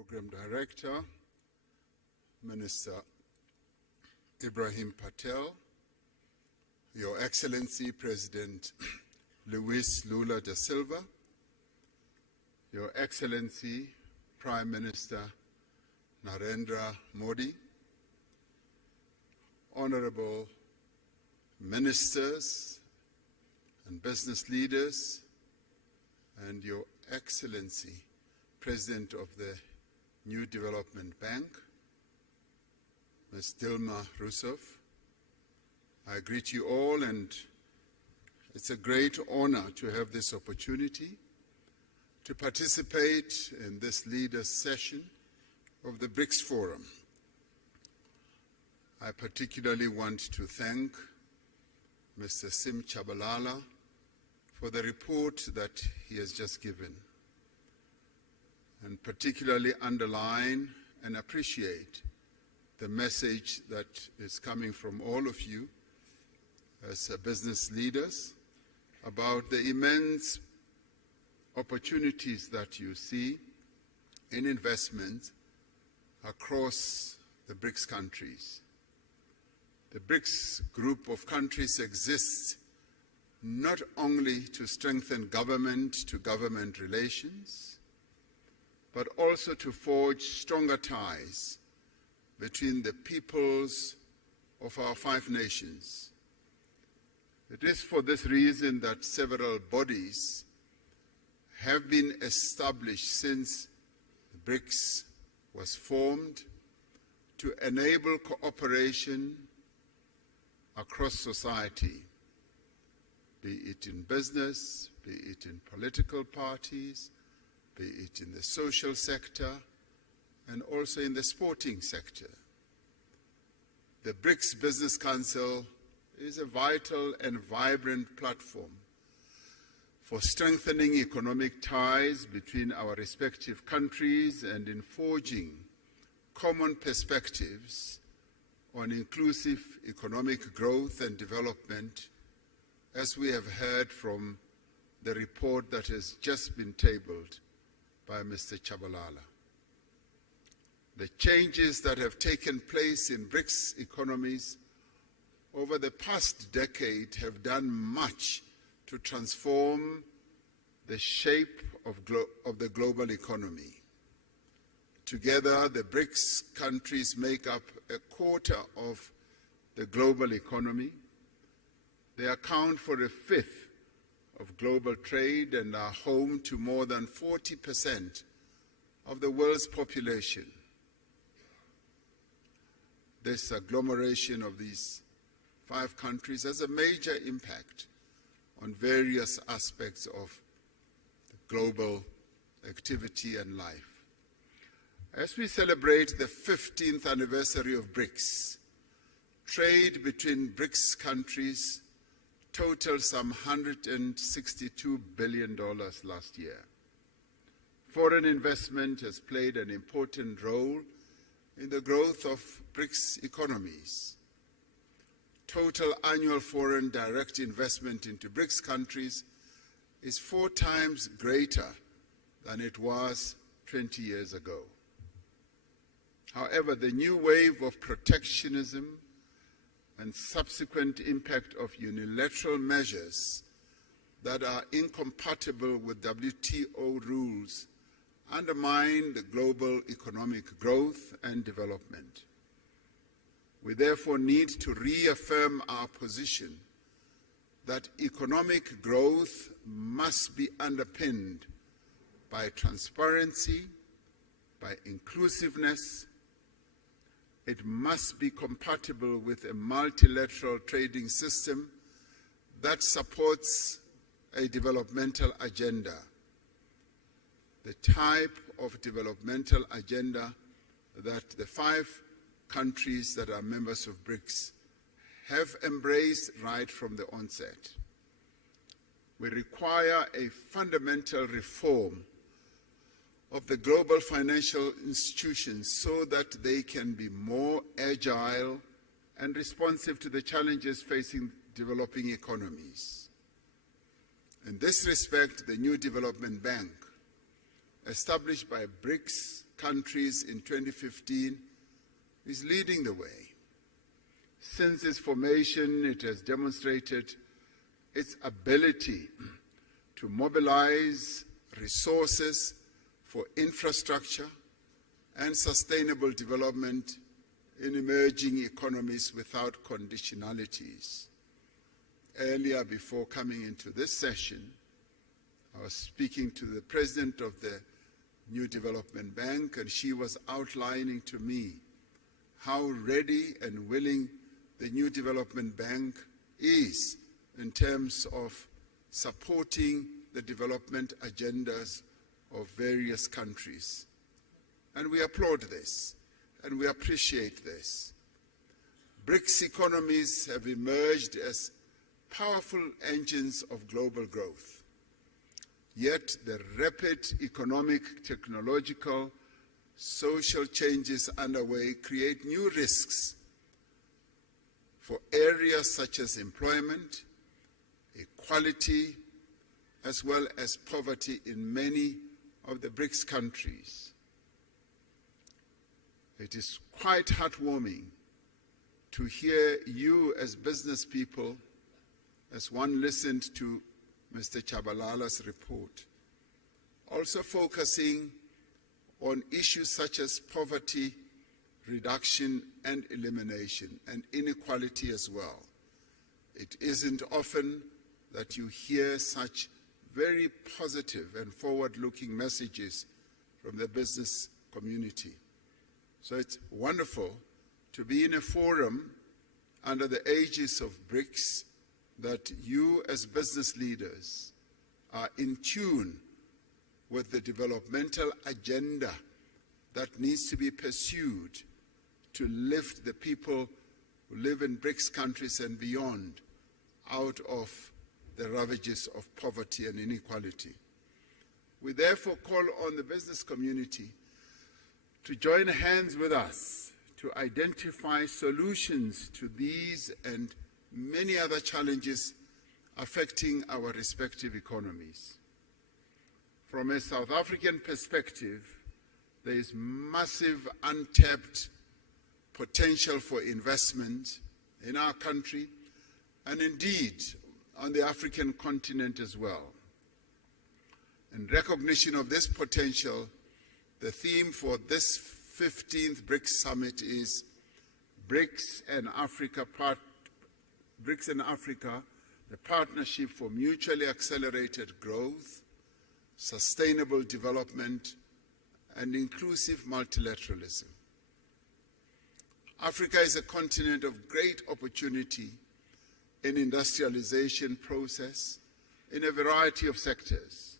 Program Director, Minister Ibrahim Patel, Your Excellency President Luis Lula da Silva, Your Excellency Prime Minister Narendra Modi, Honorable Ministers and business leaders, and Your Excellency President of the New Development Bank, Ms. Dilma Rousseff. I greet you all, and it's a great honor to have this opportunity to participate in this leaders' session of the Brics Forum. I particularly want to thank Mr. Sim Tshabalala for the report that he has just given, and particularly underline and appreciate the message that is coming from all of you as business leaders about the immense opportunities that you see in investment across the BRICS countries. The BRICS group of countries exists not only to strengthen government-to-government relations, but also to forge stronger ties between the peoples of our 5 nations. It is for this reason that several bodies have been established since the BRICS was formed to enable cooperation across society, be it in business, be it in political parties, be it in the social sector, and also in the sporting sector. The BRICS Business Council is a vital and vibrant platform for strengthening economic ties between our respective countries and in forging common perspectives on inclusive economic growth and development, as we have heard from the report that has just been tabled by Mr. Tshabalala. The changes that have taken place in BRICS economies over the past decade have done much to transform the shape of the global economy. Together, the BRICS countries make up a quarter of the global economy. They account for 1/5 of global trade and are home to more than 40% of the world's population. This agglomeration of these 5 countries has a major impact on various aspects of global activity and life. As we celebrate the 15th anniversary of BRICS, trade between BRICS countries totaled some $162 billion last year. Foreign investment has played an important role in the growth of BRICS economies. Total annual foreign direct investment into BRICS countries is 4 times greater than it was 20 years ago. However, the new wave of protectionism and subsequent impact of unilateral measures that are incompatible with WTO rules undermine the global economic growth and development. We therefore need to reaffirm our position that economic growth must be underpinned by transparency, by inclusiveness. It must be compatible with a multilateral trading system that supports a developmental agenda, the type of developmental agenda that the 5 countries that are members of BRICS have embraced right from the onset. We require a fundamental reform of the global financial institutions so that they can be more agile and responsive to the challenges facing developing economies. In this respect, the New Development Bank, established by BRICS countries in 2015 is leading the way. Since its formation, it has demonstrated its ability to mobilize resources for infrastructure and sustainable development in emerging economies without conditionalities. Earlier, before coming into this session, I was speaking to the president of the New Development Bank, and she was outlining to me how ready and willing the New Development Bank is in terms of supporting the development agendas of various countries. And we applaud this, and we appreciate this. Brics economies have emerged as powerful engines of global growth. Yet the rapid economic, technological, social changes underway create new risks for areas such as employment, equality, as well as poverty in many of the Brics countries. It is quite heartwarming to hear you as business people, as one listened to Mr. Chabalala's report, also focusing on issues such as poverty reduction and elimination, and inequality as well. It isn't often that you hear such very positive and forward-looking messages from the business community. So it's wonderful to be in a forum under the aegis of Brics that you as business leaders are in tune with the developmental agenda that needs to be pursued to lift the people who live in Brics countries and beyond out of the ravages of poverty and inequality. We therefore call on the business community to join hands with us to identify solutions to these and many other challenges affecting our respective economies. From a South African perspective, there is massive untapped potential for investment in our country and indeed on the African continent as well. In recognition of this potential, the theme for this 15th BRICS Summit is BRICS and Africa, the partnership for mutually accelerated growth, sustainable development, and inclusive multilateralism. Africa is a continent of great opportunity in industrialization process in a variety of sectors.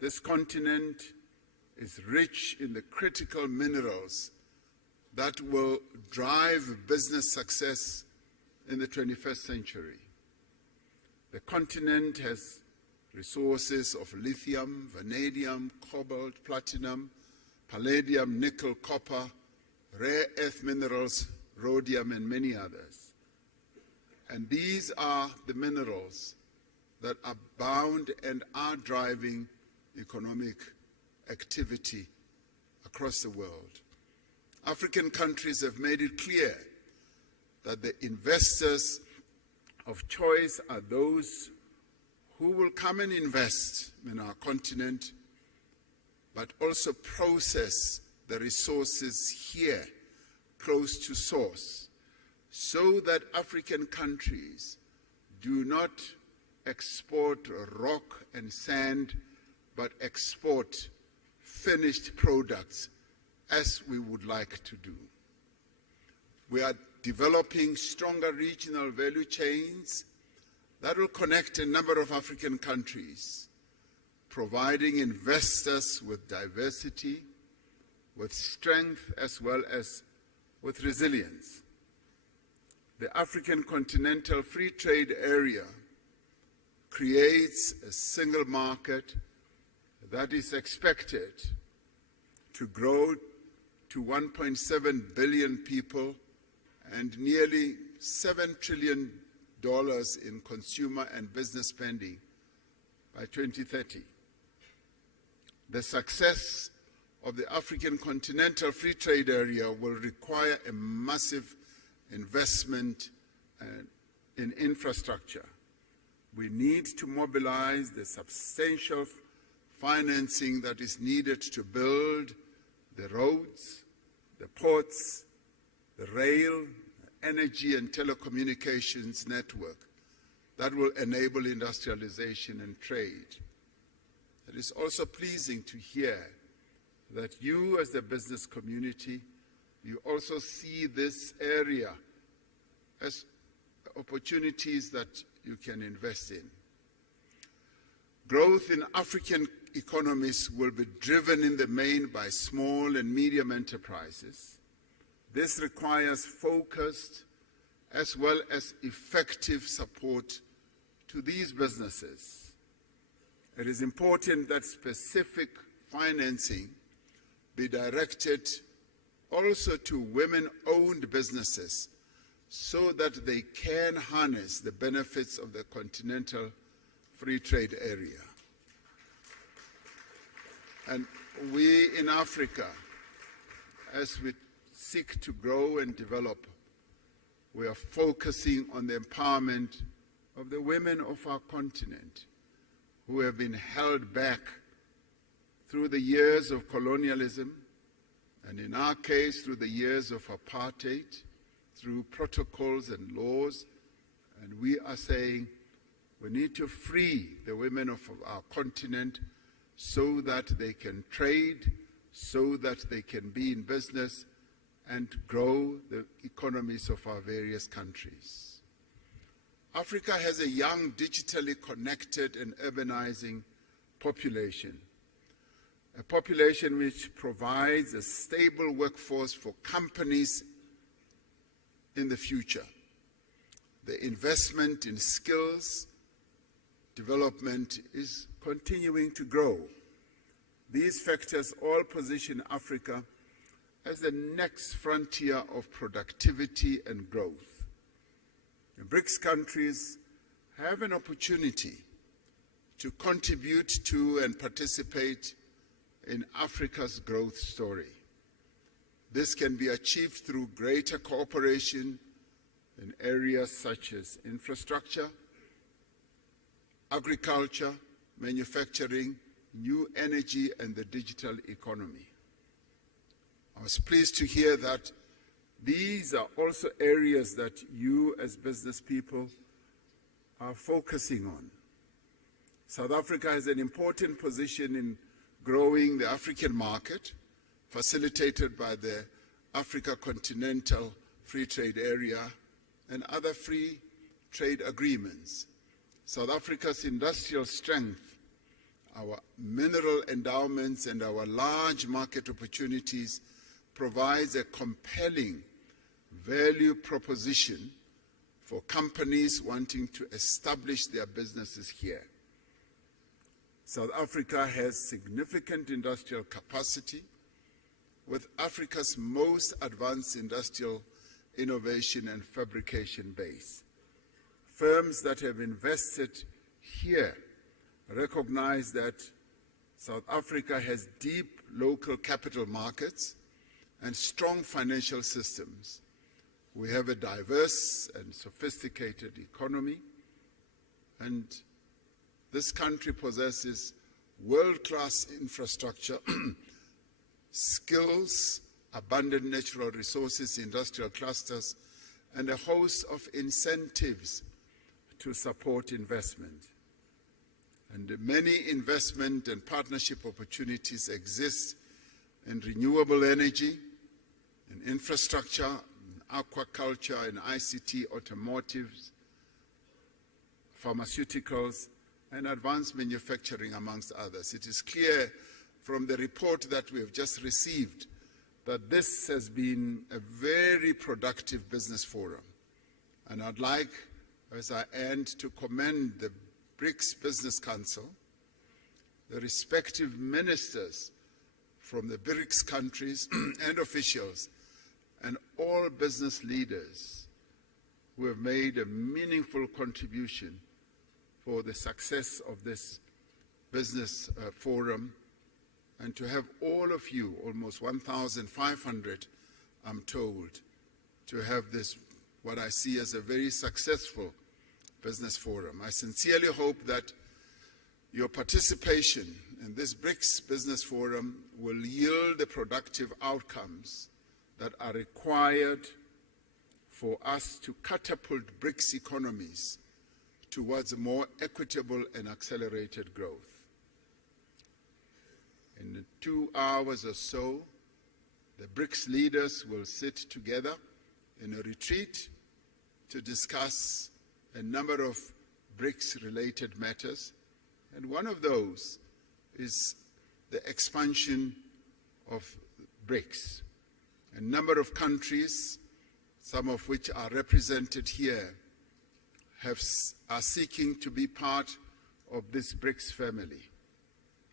This continent is rich in the critical minerals that will drive business success in the 21st century. The continent has resources of lithium, vanadium, cobalt, platinum, palladium, nickel, copper, rare earth minerals, rhodium, and many others. And these are the minerals that abound and are driving economic activity across the world. African countries have made it clear that the investors of choice are those who will come and invest in our continent, but also process the resources here, close to source, so that African countries do not export rock and sand, but export finished products as we would like to do. We are developing stronger regional value chains that will connect a number of African countries, providing investors with diversity, with strength, as well as with resilience. The African Continental Free Trade Area creates a single market that is expected to grow to 1.7 billion people and nearly $7 trillion in consumer and business spending by 2030. The success of the African Continental Free Trade Area will require a massive investment in infrastructure. We need to mobilize the substantial financing that is needed to build the roads, the ports, the rail, energy and telecommunications network that will enable industrialization and trade. It is also pleasing to hear that you as the business community, you also see this area as opportunities that you can invest in. Growth in African economies will be driven in the main by small and medium enterprises. This requires focused as well as effective support to these businesses. It is important that specific financing be directed also to women-owned businesses so that they can harness the benefits of the continental free trade area. And we in Africa, as we seek to grow and develop, we are focusing on the empowerment of the women of our continent who have been held back through the years of colonialism, and in our case, through the years of apartheid, through protocols and laws. And we are saying we need to free the women of our continent so that they can trade, so that they can be in business and grow the economies of our various countries. Africa has a young, digitally connected and urbanizing population, a population which provides a stable workforce for companies in the future. The investment in skills development is continuing to grow. These factors all position Africa as the next frontier of productivity and growth. The Brics countries have an opportunity to contribute to and participate in Africa's growth story. This can be achieved through greater cooperation in areas such as infrastructure, agriculture, manufacturing, new energy, and the digital economy. I was pleased to hear that these are also areas that you as business people are focusing on. South Africa has an important position in growing the African market, facilitated by the Africa Continental Free Trade Area and other free trade agreements. South Africa's industrial strength, our mineral endowments, and our large market opportunities provides a compelling value proposition for companies wanting to establish their businesses here. South Africa has significant industrial capacity with Africa's most advanced industrial innovation and fabrication base. Firms that have invested here recognize that South Africa has deep local capital markets and strong financial systems. We have a diverse and sophisticated economy, and this country possesses world-class infrastructure, skills, abundant natural resources, industrial clusters, and a host of incentives to support investment. And many investment and partnership opportunities exist in renewable energy, in infrastructure, in aquaculture, in ICT, automotives, pharmaceuticals, and advanced manufacturing, amongst others. It is clear from the report that we have just received that this has been a very productive business forum. And I'd like, as I end, to commend the Brics Business Council, the respective ministers from the Brics countries and officials, and all business leaders who have made a meaningful contribution for the success of this business forum and to have all of you, almost 1,500, I'm told, to have this, what I see as a very successful business forum. I sincerely hope that your participation in this Brics Business Forum will yield the productive outcomes that are required for us to catapult BRICS economies towards a more equitable and accelerated growth. In 2 hours or so, the BRICS leaders will sit together in a retreat to discuss a number of BRICS-related matters, and one of those is the expansion of BRICS. A number of countries, some of which are represented here, are seeking to be part of this BRICS family.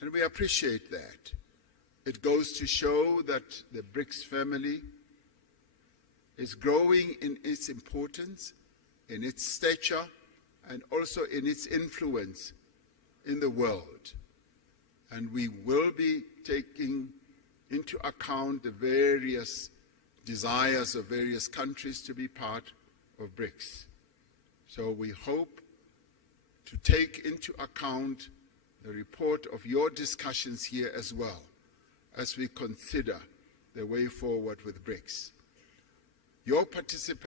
And we appreciate that. It goes to show that the BRICS family is growing in its importance, in its stature, and also in its influence in the world. And we will be taking into account the various desires of various countries to be part of BRICS. So we hope to take into account the report of your discussions here as well as we consider the way forward with BRICS. Your participation